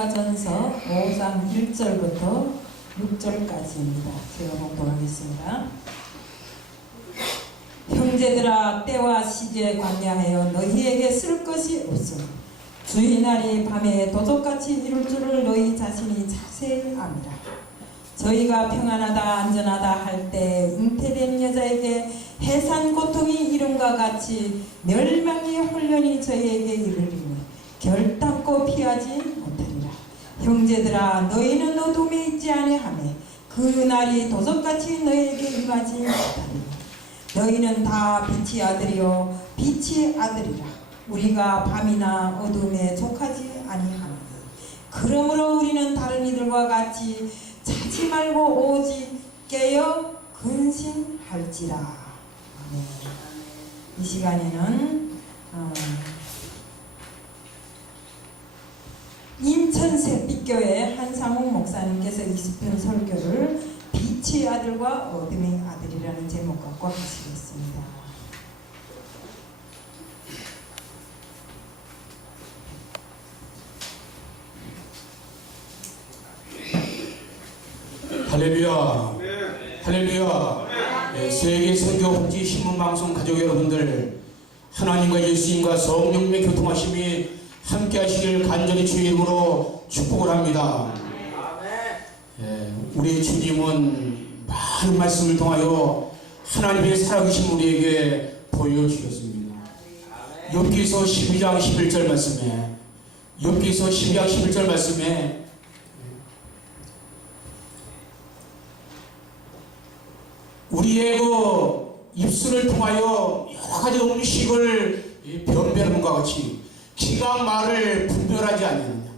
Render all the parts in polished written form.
데살로니가전서 5장 1절부터 6절까지입니다. 제가 봉독하겠습니다. 형제들아, 때와 시기에 관여하여 너희에게 쓸 것이 없으니 주의 날이 밤에 도적같이 이룰 줄을 너희 자신이 자세히 압니다. 저희가 평안하다 안전하다 할 때 잉태된 여자에게 해산 고통이 이름과 같이 멸망의 혼련이 저희에게 이르리니 결단코 피하지 못하리라. 형제들아, 너희는 어둠에 있지 아니하며 그 날이 도적같이 너희에게 임하지 못하리니 너희는 다 빛의 아들이요 빛의 아들이라. 우리가 밤이나 어둠에 속하지 아니하느니 그러므로 우리는 다른 이들과 같이 자지 말고 오직 깨어 근신할지라. 아멘. 이 시간에는 인천 새빛교회 한상욱 목사님께서 20편 설교를 빛의 아들과 어둠의 아들이라는 제목 갖고 하시겠습니다. 할렐루야. 할렐루야. 세계 선교 홍지 신문방송 가족 여러분들, 하나님과 예수님과 성령님의 교통하심이 함께 하시길 간절히 주의 이름으로 축복을 합니다. 우리 주님은 많은 말씀을 통하여 하나님의 살아계신 우리에게 보여주셨습니다. 욥기서 12장 11절 말씀에, 욥기서 12장 11절 말씀에 우리의 그 입술을 통하여 여러 가지 음식을 변별하는 것과 같이 기가 말을 분별하지 않느냐.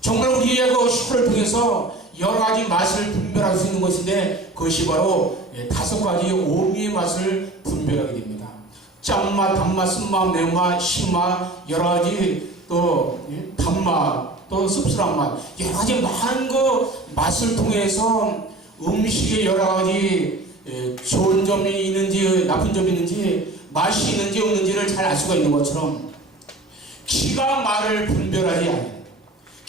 정말 우리의 그 혀를 통해서 여러 가지 맛을 분별할 수 있는 것인데, 그것이 바로 5가지 오미의 맛을 분별하게 됩니다. 짠맛, 단맛, 쓴맛, 매운맛, 신맛, 여러 가지 또 단맛, 또 씁쓸한 맛, 여러 가지 많은 그 맛을 통해서 음식의 여러 가지 좋은 점이 있는지 나쁜 점이 있는지 맛이 있는지 없는지를 잘 알 수가 있는 것처럼 귀가 말을 분별하지 않아요.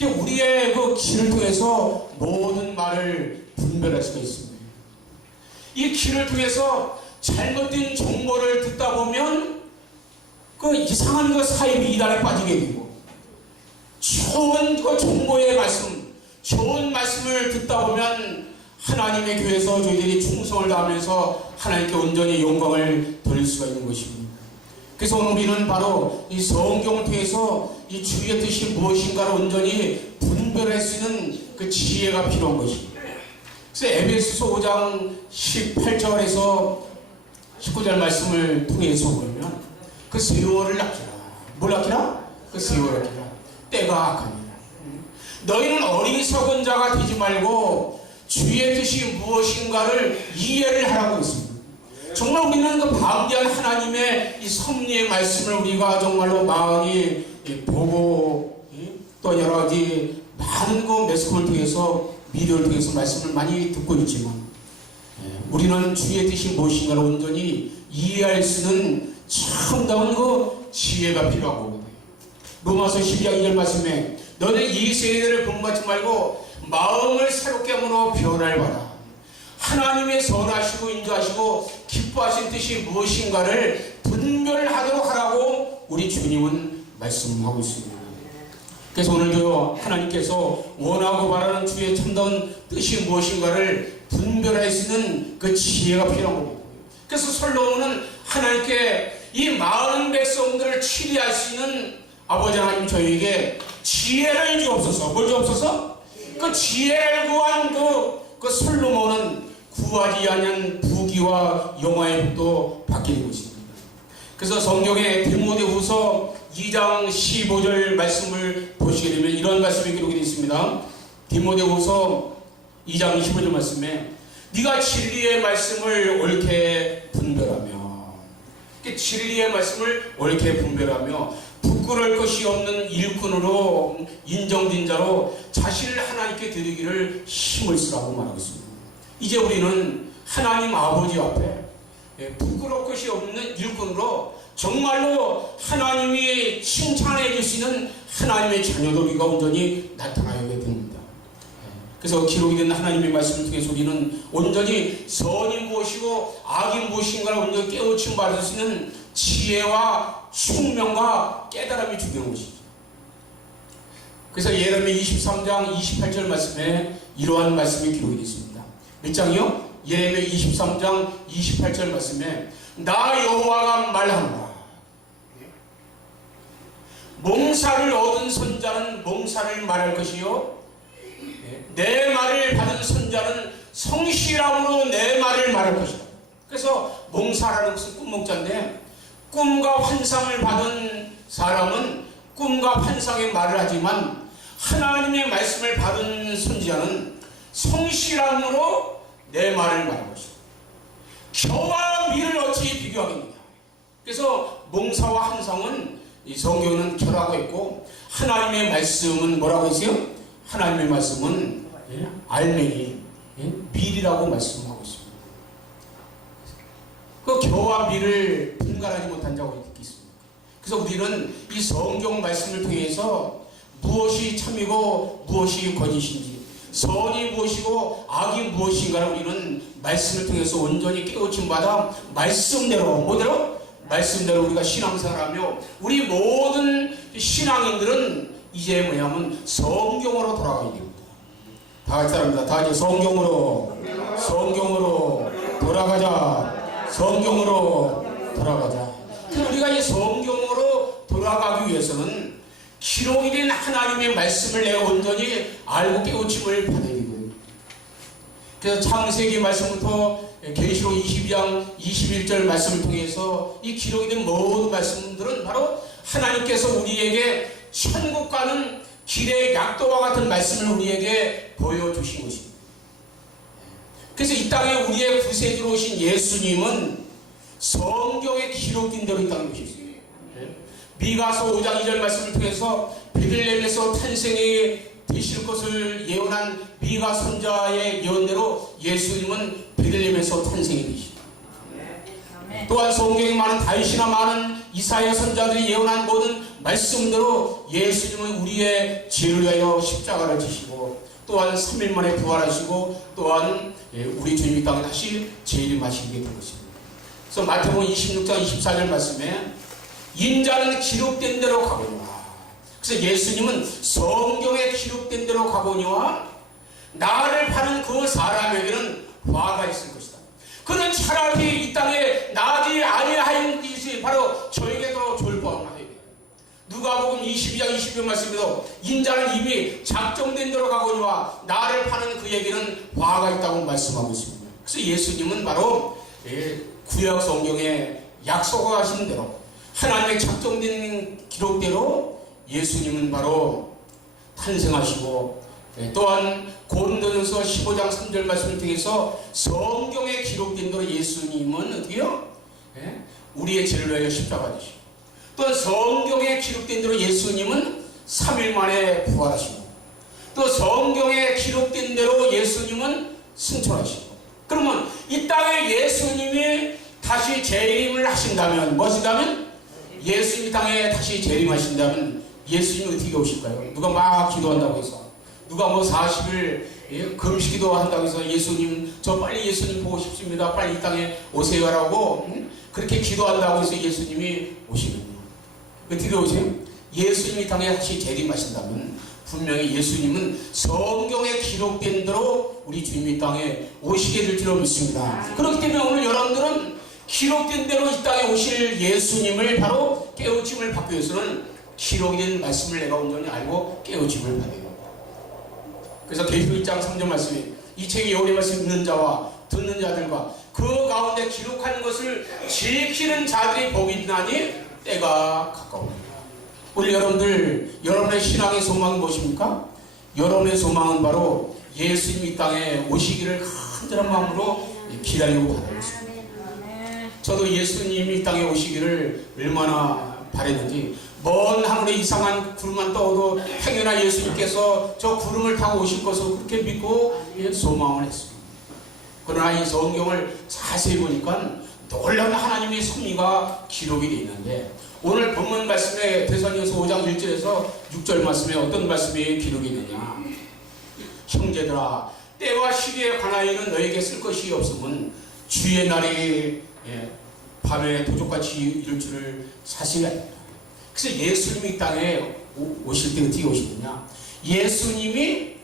우리의 그 귀를 통해서 모든 말을 분별할 수가 있습니다. 이 귀를 통해서 잘못된 정보를 듣다 보면 그 이상한 그 사이비 이단에 빠지게 되고, 좋은 그 정보의 말씀, 좋은 말씀을 듣다 보면 하나님의 교회에서 저희들이 충성을 다하면서 하나님께 온전히 영광을 돌릴 수가 있는 것입니다. 그래서 오늘 우리는 바로 이 성경을 통해서 이 주의 뜻이 무엇인가를 온전히 분별할 수 있는 그 지혜가 필요한 것입니다. 그래서 에베소서 5장 18절에서 19절 말씀을 통해서 보면 그 세월을 낚이라. 뭘 낚이라? 그 세월을 낚이라. 때가 악하니라. 너희는 어리석은 자가 되지 말고 주의 뜻이 무엇인가를 이해를 하라고 했습니다. 정말 우리는 그 방대한 하나님의 이 섭리의 말씀을 우리가 정말로 많이 보고, 또 여러 가지 많은 그 매스컴을 통해서, 미디어를 통해서 말씀을 많이 듣고 있지만, 우리는 주의 뜻이 무엇인가를 온전히 이해할 수 있는 참다운 그 지혜가 필요한 거거든요. 로마서 12장 2절 말씀에 너는 이 세대를 본받지 말고 마음을 새롭게 함으로 변화를 받아 하나님의 선하시고 인도하시고 기뻐하신 뜻이 무엇인가를 분별하도록 하라고 우리 주님은 말씀하고 있습니다. 그래서 오늘도 하나님께서 원하고 바라는 주의 참다운 뜻이 무엇인가를 분별할 수 있는 그 지혜가 필요한 겁니다. 그래서 솔로몬은 하나님께 이 많은 백성들을 치리할 수 있는 아버지 하나님 저희에게 지혜를 주옵소서. 뭘 주옵소서? 그 지혜를 구한 그 솔로몬은 구하지 않은 부귀와 영화의 복도 받게 것입니다. 그래서 성경의 디모데후서 2장 15절 말씀을 보시게 되면 이런 말씀이 기록이 되어 있습니다. 디모데후서 2장 15절 말씀에 네가 진리의 말씀을 옳게 분별하며, 진리의 말씀을 옳게 분별하며 부끄러울 것이 없는 일꾼으로 인정된 자로 자신을 하나님께 드리기를 힘을 쓰라고 말하고 있습니다. 이제 우리는 하나님 아버지 앞에 부끄러울 것이 없는 일꾼으로 정말로 하나님이 칭찬해 줄 수 있는 하나님의 자녀도 우리가 온전히 나타나게 됩니다. 그래서 기록이 된 하나님의 말씀을 통해서 우리는 온전히 선이 무엇이고 악이 무엇인가를 온전히 깨우침 받을 수 있는 지혜와 총명과 깨달음이 주는 것이죠. 그래서 예레미야 23장 28절 말씀에 이러한 말씀이 기록이 되어 있습니다. 몇 장이요? 예레미야 23장 28절 말씀에 나 여호와가 말하노라. 몽사를 얻은 선자는 몽사를 말할 것이요 내 말을 받은 선자는 성실함으로 내 말을 말할 것이다. 그래서 몽사라는 것은 꿈몽자인데 꿈과 환상을 받은 사람은 꿈과 환상의 말을 하지만 하나님의 말씀을 받은 선지자는 성실함으로 내 말을 말할 것이다. 겨와 미를 어찌 비교하겠느냐. 그래서 몽사와 환상은 이 성경은 겨라고 했고 하나님의 말씀은 뭐라고 했어요? 하나님의 말씀은 알맹이 밀이라고 말씀하고 있습니다. 그 겨와 밀을 분간하지 못한 자가 어디 있습니까? 그래서 우리는 이 성경 말씀을 통해서 무엇이 참이고 무엇이 거짓인지, 선이 무엇이고 악이 무엇인가를 우리는 말씀을 통해서 온전히 깨우침 받아 말씀대로 뭐대로? 말씀대로 우리가 신앙생활하며 우리 모든 신앙인들은 이제 뭐냐면 성경으로 돌아가야 됩니다. 다 같이 합니다. 다 같이 성경으로 돌아가자. 성경으로 돌아가자. 우리가 이 성경으로 돌아가기 위해서는 기록이 된 하나님의 말씀을 내가 온전히 알고 깨우침을 받아야 되고요. 그래서 창세기 말씀부터 계시록 22장 21절 말씀을 통해서 이 기록이 된 모든 말씀들은 바로 하나님께서 우리에게 천국 가는 길의 약도와 같은 말씀을 우리에게 보여주신 것입니다. 그래서 이 땅에 우리의 구세주로 오신 예수님은 성경에 기록된 대로 이 땅에 오셨어요. 미가서 5장 2절 말씀을 통해서 베들레헴에서 탄생이 되실 것을 예언한 미가 선자의 예언대로 예수님은 베들레헴에서 탄생이 되시다. 또한 성경에 많은 다윗이나 많은 이사야 선자들이 예언한 모든 말씀대로 예수님은 우리의 죄를 위하여 십자가를 지시고 또한 3일 만에 부활하시고 또한 우리 주님이 땅에 다시 재림하시게 된 것입니다. 그래서 마태복음 26장 24절 말씀에 인자는 기록된 대로 가거니와, 그래서 예수님은 성경에 기록된 대로 가거니와 나를 파는 그 사람에게는 화가 있을 것이다. 그는 차라리 이 땅에 나지 아니하는 것이 바로 저에게 더 좋을 뻔하다. 누가복음 22장 20절 말씀에도 인자는 이미 작정된 대로 가거니와 나를 파는 그에게는 화가 있다고 말씀하고 있습니다. 그래서 예수님은 바로 구약 성경에 약속하신 대로 하나님의 작정된 기록대로 예수님은 바로 탄생하시고 또한 고린도전서 15장 3절 말씀을 통해서 성경에 기록된 대로 예수님은 어떻게요? 우리의 죄를 위하여 십자가 지시고 또한 성경에 기록된 대로 예수님은 3일 만에 부활하시고 또 성경에 기록된 대로 예수님은 승천하시고, 그러면 이 땅에 예수님이 다시 재림을 하신다면 무엇이다면 예수님이 땅에 다시 재림하신다면 예수님이 어떻게 오실까요? 누가 막 기도한다고 해서 누가 뭐 40일 금식기도 한다고 해서 예수님 저 빨리 예수님 보고 싶습니다. 빨리 이 땅에 오세요라고 그렇게 기도한다고 해서 예수님이 오시거든요. 어떻게 오세요? 예수님이 땅에 다시 재림하신다면 분명히 예수님은 성경에 기록된 대로 우리 주님이 땅에 오시게 될 줄로 믿습니다. 그렇기 때문에 오늘 여러분들은 기록된 대로 이 땅에 오실 예수님을 바로 깨우침을 받기 위해서는 기록이 된 말씀을 내가 온전히 알고 깨우침을 받아요. 그래서 계시록 1장 3절 말씀에 이 책의 여호와의 말씀 읽는 자와 듣는 자들과 그 가운데 기록하는 것을 지키는 자들이 복이 있나니 때가 가까웁니다. 우리 여러분들, 여러분의 신앙의 소망은 무엇입니까? 여러분의 소망은 바로 예수님이 이 땅에 오시기를 간절한 마음으로 기다리고 바라고 있습니다. 저도 예수님이 이 땅에 오시기를 얼마나 바랬는지, 먼 하늘에 이상한 구름만 떠도 행여나 예수님께서 저 구름을 타고 오실 것을 그렇게 믿고 소망을 했습니다. 그러나 이 성경을 자세히 보니까 놀라운 하나님의 섭리가 기록이 되어 있는데, 오늘 본문 말씀에 데살로니가서 5장 1절에서 6절 말씀에 어떤 말씀이 기록이 되냐. 형제들아, 때와 시기에 관하여는 너에게 쓸 것이 없으면 주의 날이 밤에 도적같이 이룰 줄을 자세히 알라. 그래서 예수님이 이 땅에 오실 때 어떻게 오시느냐. 예수님이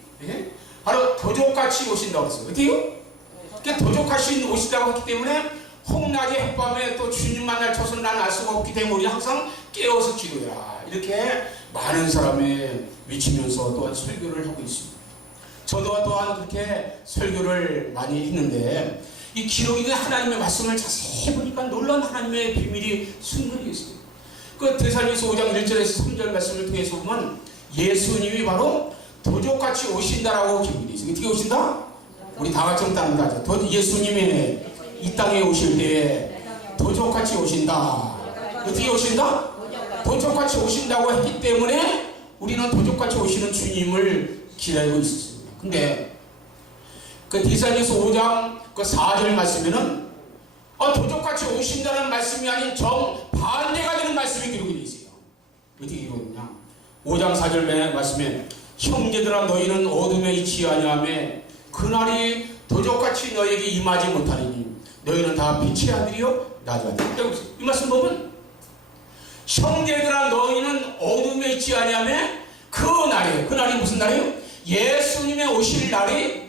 바로 도적같이 오신다고 했어요. 어떻게요? 그러니까 도적같이 오신다고 했기 때문에 홍낮에 햇밤에 또 주님 만날 처소는 나는 알 수가 없기 때문에 우리 항상 깨어서 기도해라. 이렇게 많은 사람이 외치면서 또한 설교를 하고 있습니다. 저도 또한 그렇게 설교를 많이 했는데, 이 기록이 하나님의 말씀을 자세히 보니까 놀라운 하나님의 비밀이 숨겨져 있어요. 그 데살로니가서 5장 1절에서 3절 말씀을 통해서 보면 예수님이 바로 도적같이 오신다라고 기록이 되어 있어요. 어떻게 오신다? 우리 다 같이 따라합니다. 예수님이 이 땅에 오실 때 도적같이 오신다. 어떻게 오신다? 도적같이 오신다고 했기 때문에 우리는 도적같이 오시는 주님을 기다리고 있었습니다. 근데 그 데살로니가서 5장 그 4절 말씀에는 도적같이 오신다는 말씀이 아닌 정반대가 되는 말씀이 기록이 되어 있어요. 어떻게 기록했냐? 5장 4절 말씀에 형제들아 너희는 어둠에 있지 아니하며 그날이 도적같이 너에게 임하지 못하리니 너희는 다 빛의 아들이요 낮의 아들. 이 말씀 보면 형제들아 너희는 어둠에 있지 아니하며 그날이 무슨 날이에요? 예수님의 오실 날이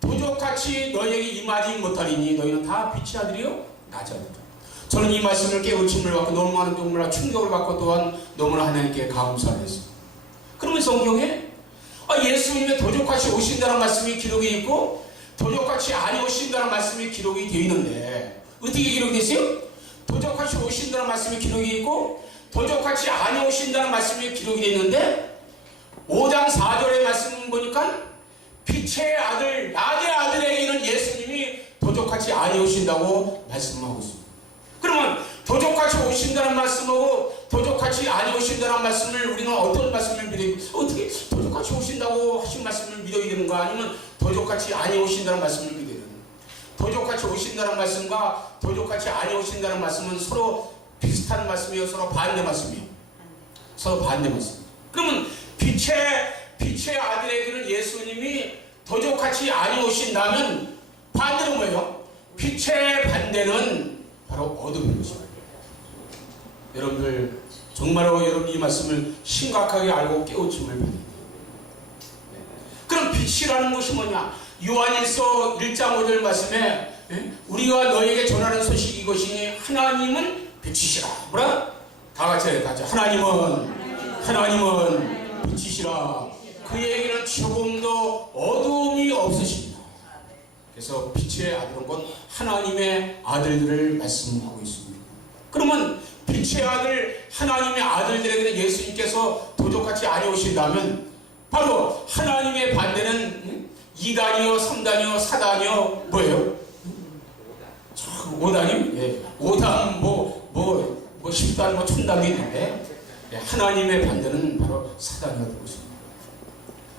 도적같이 너희에게 임하지 못하리니 너희는 다 빛의 아들이요 낮의 아들. 저는 이 말씀을 깨우침을 받고 너무나 충격을 받고 또한 너무나 하나님께 감사를 했습니다. 그러면 성경에 예수님의 도적같이 오신다는 말씀이 기록이 있고 도적같이 아니 오신다는 말씀이 기록이 되어 있는데, 어떻게 기록이 됐어요? 도적같이 오신다는 말씀이 기록이 있고 도적같이 아니 오신다는 말씀이 기록이 되어 있는데, 5장 4절의 말씀 보니까 빛의 아들 낮의 아들에게는 예수님이 도적같이 아니 오신다고 말씀하고 있습니다. 그러면 도적같이 오신다는 말씀하고 도적같이 아니 오신다는 말씀을 우리는 어떤 말씀을 믿어야, 어떻게 도적같이 오신다고 하신 말씀을 믿어야 되는가, 아니면 도적같이 아니 오신다는 말씀을 믿어야 되는가? 도적같이 오신다는 말씀과 도적같이 아니 오신다는 말씀은 서로 비슷한 말씀이에요? 서로 반대 말씀이에요? 서로 반대 말씀. 그러면 빛의 아들에게는 예수님이 도적같이 아니 오신다면 반대는 뭐예요? 빛의 반대는 바로 어둠인 것입니다. 여러분들 정말로 여러분 이 말씀을 심각하게 알고 깨우침을 받아야 돼요. 그럼 빛이라는 것이 뭐냐? 요한일서 1장 5절 말씀에 우리가 너에게 전하는 소식이 이것이니 하나님은 빛이시라. 뭐라? 다 같이 하나님은 빛이시라. 그에게는 조금도 어둠이 없으십니다. 그래서 빛의 아들은 곧 하나님의 아들들을 말씀하고 있습니다. 그러면 빛의 아들 하나님의 아들들에게는 예수님께서 도적같이 아니 오신다면 바로 하나님의 반대는 2단이요 3단이요 4단이요 뭐예요? 5단이요? 5단 뭐 10단 뭐 1000단이 있는데 하나님의 반대는 바로 사단이가 되고 있습니다.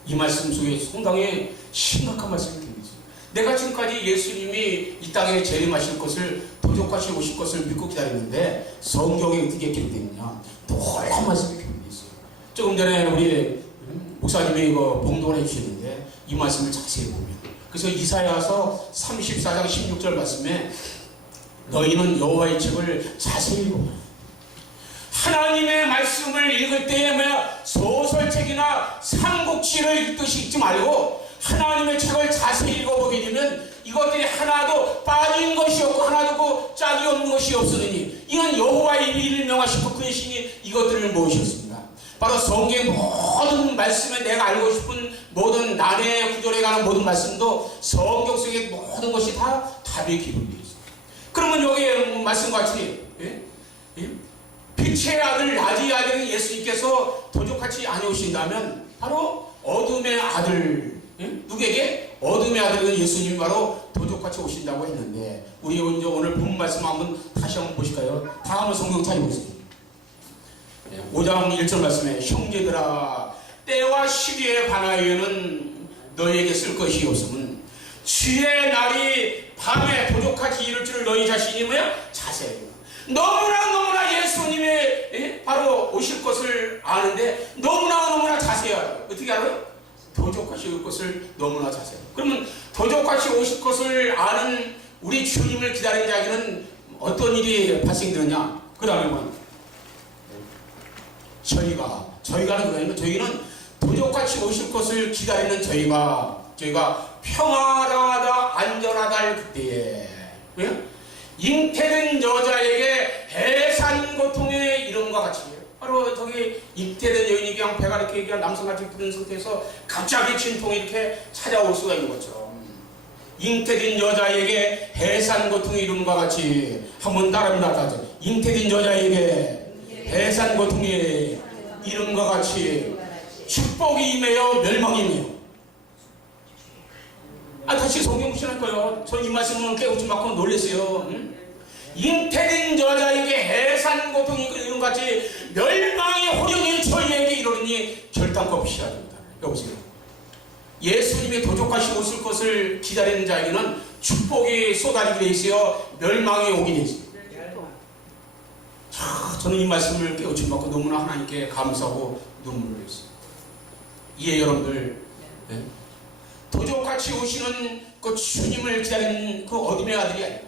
이 말씀 속에 상당히 심각한 말씀이 되고 있습니다. 내가 지금까지 예수님이 이 땅에 재림하실 것을 도적같이 오실 것을 믿고 기다렸는데 성경에 어떻게 기록되어 있느냐? 놀라운 말씀이 기록되어 있어요. 조금 전에 우리 목사님이 이거 봉독을 해주시는데 이 말씀을 자세히 보면, 그래서 이사야서 34장 16절 말씀에 너희는 여호와의 책을 자세히 보면, 하나님의 말씀을 읽을 때에 소설책이나 삼국지를 읽듯이 읽지 말고 하나님의 책을 자세히 읽어보게 되면 이것들이 하나도 빠진 것이 없고 하나도 짝이 없는 것이 없으니 이건 여호와의 일을 명하시고 그의 신이 이것들을 모으셨습니다. 바로 성경의 모든 말씀에 내가 알고 싶은 모든 난해 구절에 관한 모든 말씀도 성경 속의 모든 것이 다 답이 기록되어 있습니다. 그러면 여기에 말씀같이 빛의 아들 낮의 아들인 예수님께서 도적같이 아니 오신다면 바로 어둠의 아들, 누구에게? 어둠의 아들은 예수님이 바로 도적같이 오신다고 했는데, 우리 오늘 본 말씀 한번 다시 한번 보실까요? 다 한번 성경 찾아보세요. 5장 1절 말씀에 형제들아 때와 시기에 관하여는 너희에게 쓸 것이 없으면 주의 날이 밤에 도적같이 이룰 줄을 너희 자신이 뭐야? 자세히. 너무나 예수님의 바로 오실 것을 아는데 너무나 자세히 알아요. 어떻게 알아요? 도적같이 올 것을 너무나 자세히. 그러면 도적같이 오실 것을 아는 우리 주님을 기다리는 자에게는 어떤 일이 발생되느냐? 그 다음에 뭐 저희가는 그러니까 저희는 도적같이 오실 것을 기다리는 저희가 평안하다 안전하다 할 그때에 왜? 잉태된 여자에게 해산 고통의 이름과 같이 바로 저기 잉태된 여인이 그냥 배가 이렇게 그냥 남성같이 부른 상태에서 갑자기 진통이 이렇게 찾아올 수가 있는 것처럼 잉태된 여자에게 해산 고통의 이름과 같이 한번 따라합니다. 잉태된 여자에게 해산 고통의 이름과 같이 축복이 임해요 멸망이 임해요. 다시 성경 보시는 거예요. 저 이 말씀을 깨우치 맞고 놀랐어요. 잉태된 여자에게 해산 고통이 이런 같이 멸망의 호령이 저희에게 이르니 결단코 피해야 됩니다. 여보세요. 예수님의 도적같이 오실 것을 기다리는 자에게는 축복이 쏟아지게 돼 있어요. 멸망이 오게 돼 있어요. 저는 이 말씀을 깨우침 받고 너무나 하나님께 감사하고 눈물을 흘렸습니다. 이에 여러분들 도적같이 오시는 그 주님을 기다리는 그 어둠의 아들이 아니고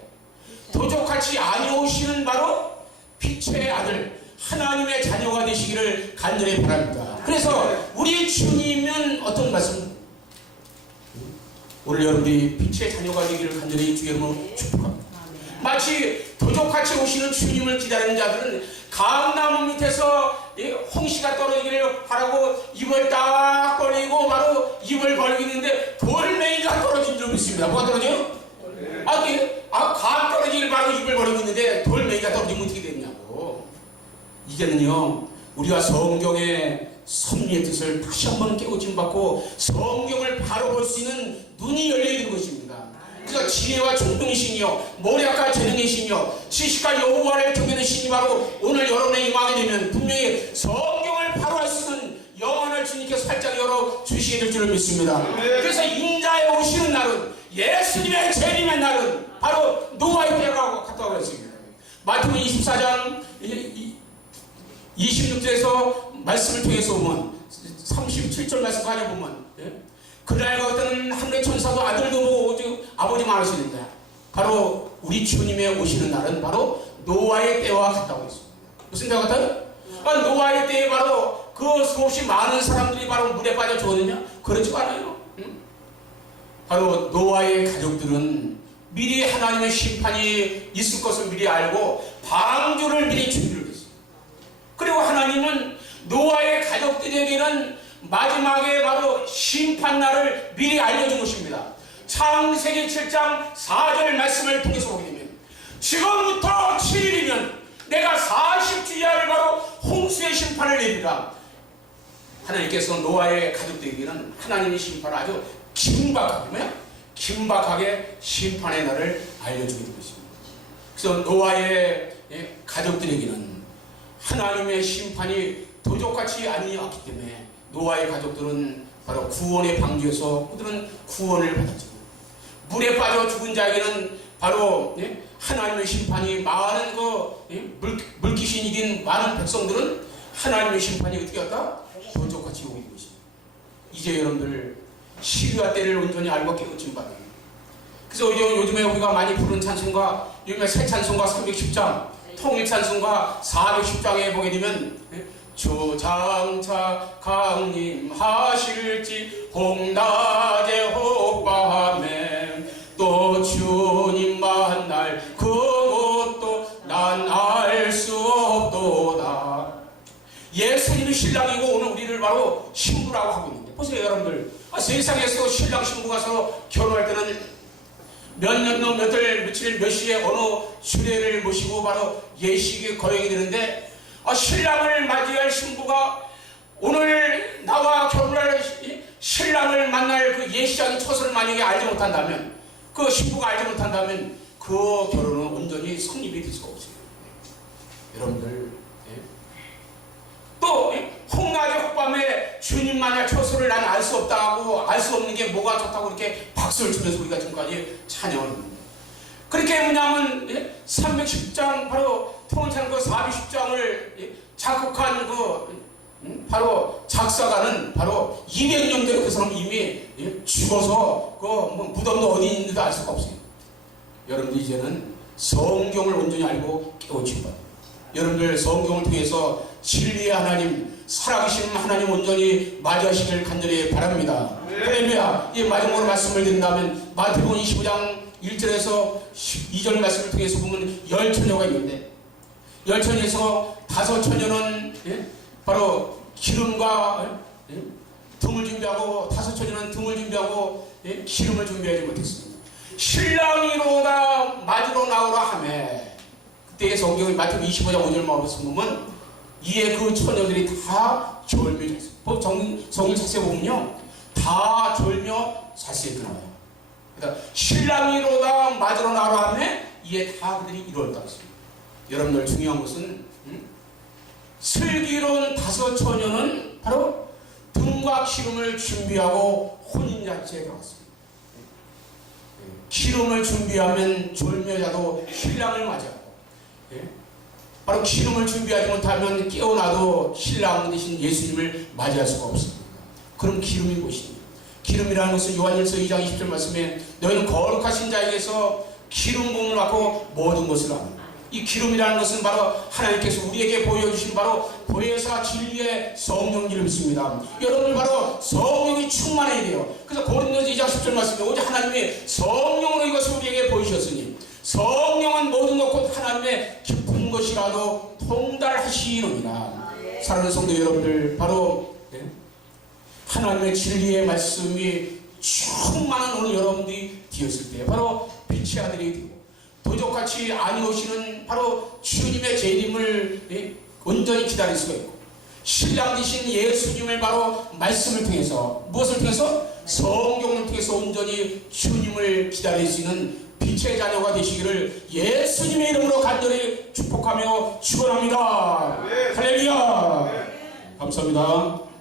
도적같이 아니오시는 바로 빛의 아들 하나님의 자녀가 되시기를 간절히 바랍니다. 그래서 우리 주님은 어떤 말씀? 오늘 여러분들이 빛의 자녀가 되기를 간절히 주의 이름으로 축복합니다. 마치 도적같이 오시는 주님을 기다리는 자들은 감나무 밑에서 홍시가 떨어지기를 바라고 입을 딱 벌리고 바로 입을 벌리고 있는데 돌멩이가 떨어진 줄 믿습니다. 뭐가 떨어져요? 감 떨어지기를 바라고 입을 벌리고 있는데 돌멩이가 떨어지면 어떻게 되냐고. 이제는요 우리가 성경의 섭리의 뜻을 다시 한번 깨우침 받고 성경을 바로 볼 수 있는 눈이 열려야 되는 것입니다. 그래서 지혜와 총명이시며 모략과 재능이시며 지식과 여호와를 경외하는 신이 바로 오늘 여러분의 임하게 되면 분명히 성경을 바로 할 수 있는 영혼을 주님께서 살짝 열어 주시게 될 줄을 믿습니다. 그래서 인자에 오시는 날은 예수님의 재림의 날은 바로 노아의 때라고 갔다고 했습니다. 마태복음 24장 26절에서 말씀을 통해서 보면 37절 말씀까지 보면 그날과 어떤 하늘의 천사도 아들도 보고 아버지만 하시는데 바로 우리 주님의 오시는 날은 바로 노아의 때와 같다고 했습니다. 무슨 때와 같아요? 노아의 때에 바로 그 수없이 많은 사람들이 바로 물에 빠져 죽었느냐? 그렇지 않아요. 바로 노아의 가족들은 미리 하나님의 심판이 있을 것을 미리 알고 방주를 미리 준비를 했어요. 그리고 하나님은 노아의 가족들에게는 마지막에 바로 심판날을 미리 알려준 것입니다. 창세기 7장 4절 말씀을 통해서 보게 되면 지금부터 7일이면 내가 40주 이하를 바로 홍수의 심판을 내리라. 하나님께서 노아의 가족들에게는 하나님의 심판을 아주 긴박하게 심판의 날을 알려주게 된 것입니다. 그래서 노아의 가족들에게는 하나님의 심판이 도적같이 아니었기 때문에 노아의 가족들은 바로 구원의 방주에서 그들은 구원을 받았죠. 물에 빠져 죽은 자에게는 바로 하나님의 심판이 많은 물귀신이 된 많은 백성들은 하나님의 심판이 어떻게 왔다? 도적같이 오게 된 것입니다. 이제 여러분들 시류와 때를 온전히 알고 깨우친 바다. 그래서 요즘에 우리가 많이 부르는 찬송가 요즘에 새 찬송가 310장 통일 찬송가 410장에 보게 되면 주장차 강림하실지 홍낮에 혹밤에 또 주님 만날 그것도 난 알 수 없도다. 예수님이 신랑이고 오늘 우리를 바로 신부라고 하고 있는데 보세요 여러분들. 세상에서 신랑 신부가서 결혼할 때는 몇 년, 며칠, 몇 시에 어느 주례를 모시고 바로 예식이 거행이 되는데 신랑을 맞이할 신부가 오늘 나와 결혼할 신랑을 만날 그 예식장의 처소를 만약에 알지 못한다면 그 신부가 알지 못한다면 그 결혼은 온전히 성립이 될 수가 없어요. 여러분들 또 홍낮에 혹밤에 주님 만날 처소를 나는 알 수 없다고 알 수 없는 게 뭐가 좋다고 이렇게 박수를 치면서 우리가 지금까지 찬양을 합니다. 그렇게 뭐냐면 310장 바로 통일찬 그 410장을 작곡한 바로 작사가는 바로 200년 전에 그 사람 이미 죽어서 뭐 무덤도 어디 있는지도 알 수가 없어요. 여러분들 이제는 성경을 온전히 알고 깨우치고 여러분들 성경을 통해서 진리의 하나님, 살아계신 하나님 온전히 맞이하시길 간절히 바랍니다. 할렐루야. 이 마지막으로 말씀을 드린다면 마태복음 25장 1절에서 2절 말씀을 통해서 보면 10처녀가 있는데 10처녀에서 5처녀는 바로 기름과 등을 준비하고 5처녀는 등을 준비하고 기름을 준비하지 못했습니다. 신랑이로다 맞으러 나오라 하매 그때 성경의 마태복음 25장 5절 말씀 보면 이에 그 처녀들이 다 졸며 잤어요. 성경 자세히 보면요 다 졸며 잤어요. 나와요. 그러니까 신랑이로다 맞으러 나오라 하매 이에 다 그들이 이루었다 했습니다. 여러분들 중요한 것은 슬기로운 5처녀는 바로 등과 기름을 준비하고 혼인잔치에 들어갔습니다. 기름을 준비하면 졸며 자도 신랑을 맞이하고 바로 기름을 준비하지 못하면 깨어나도 신랑 대신 예수님을 맞이할 수가 없습니다. 그럼 기름이 무엇입니까? 기름이라는 것은 요한일서 2장 20절 말씀에 너희는 거룩하신 자에게서 기름 부음을 받고 모든 것을 아는 이 기름이라는 것은 바로 하나님께서 우리에게 보여주신 바로 보혜사 진리의 성령님을 믿습니다. 여러분 바로 성령이 충만해야 돼요. 그래서 고린도서 2장 10절 말씀에 오직 하나님이 성령으로 이것을 우리에게 보이셨으니 성령은 모든 것 곧 하나님의 깊은 것이라도 통달하시느니라. 사랑하는 성도 여러분들 바로 하나님의 진리의 말씀이 충만한 오늘 여러분들이 되었을 때 바로 빛의 아들이 되고 도적같이 아니오시는 바로 주님의 재림을 온전히 기다릴 수가 있고 신랑 되신 예수님을 바로 말씀을 통해서 무엇을 통해서 성경을 통해서 온전히 주님을 기다릴 수 있는 빛의 자녀가 되시기를 예수님의 이름으로 간절히 축복하며 축원합니다. 할렐루야. 감사합니다.